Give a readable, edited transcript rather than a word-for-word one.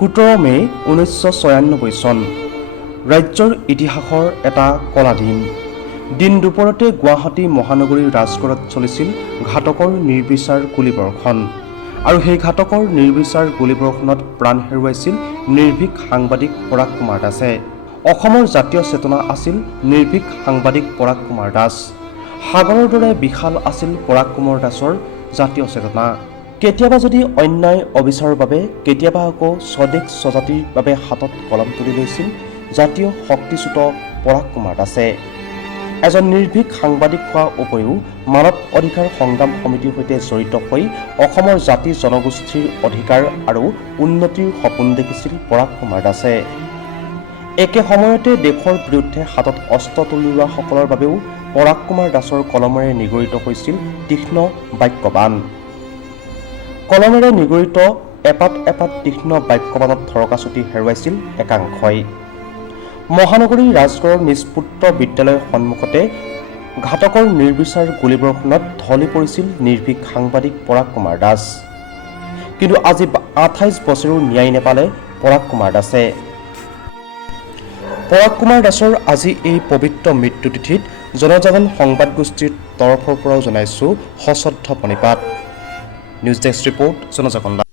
17 মে 1996 চন ৰাজ্যৰ ইতিহাসৰ এটা কলা দিন দুপৰতে গুৱাহাটী মহানগৰীৰ ৰাজগড়ত চলিছিল ঘাতকৰ নিৰ্বিচাৰ গুলীবৰ্ষণ আৰু সেই ঘাতকৰ নিৰ্বিচাৰ গুলীবৰ্ষণত প্ৰাণ হেৰুৱাইছিল নিৰ্ভীক সাংবাদিক পৰাগ কুমাৰ দাসে। অসমৰ জাতীয় চেতনা আছিল নিৰ্ভীক সাংবাদিক পৰাগ কুমাৰ দাস। সাগৰৰ দৰে বিশাল আছিল পৰাগ কুমাৰ দাসৰ জাতীয় চেতনা। কেতিয়াবা যদি অন্যায় অবিচাৰৰ বাবে, কেতিয়াবা আকৌ স্বদেশ স্বজাতিৰ বাবে হাতত কলম তুলি লৈছিল জাতীয় শক্তিচ্যুত পৰাগ কুমাৰ দাসে। এজন নিৰ্ভীক সাংবাদিক হোৱাৰ উপৰিও মানৱ অধিকাৰ সংগ্ৰাম সমিতিৰ সৈতে জড়িত হৈ অসমৰ জাতি জনগোষ্ঠীৰ অধিকাৰ আৰু উন্নতিৰ সপোন দেখিছিল পৰাগ কুমাৰ দাসে। একে সময়তে দেশৰ বিৰুদ্ধে হাতত অস্ত্ৰ তুলি লোৱাসকলৰ বাবেও পৰাগ কুমাৰ দাসৰ কলমেৰে নিগৰিত হৈছিল তীক্ষ্ণ বাক্যবাণ। কলমেৰে নিগৰিত এপাত এপাত তীক্ষ্ণ বাক্যবাণত থৰকাচুটি হেৰুৱাইছিল একাংশই। মহানগৰীৰ ৰাজগড়ৰ নিষ্পুত্ৰ বিদ্যালয়ৰ সন্মুখতে ঘাতকৰ নিৰ্বিচাৰ গুলীবৰ্ষণত ঢলি পৰিছিল নিৰ্ভীক সাংবাদিক পৰাগ কুমাৰ দাস। কিন্তু আজি 28 বছৰো ন্যায় নেপালে পৰাগ কুমাৰ দাসে। পৰাগ কুমাৰ দাসৰ আজি এই পবিত্ৰ মৃত্যুতিথিত জনজাগৰণ সংবাদ গোষ্ঠীৰ তৰফৰ পৰাও জনাইছোঁ সশ্ৰদ্ধ প্ৰণিপাত। News desk report জনজাগৰণ।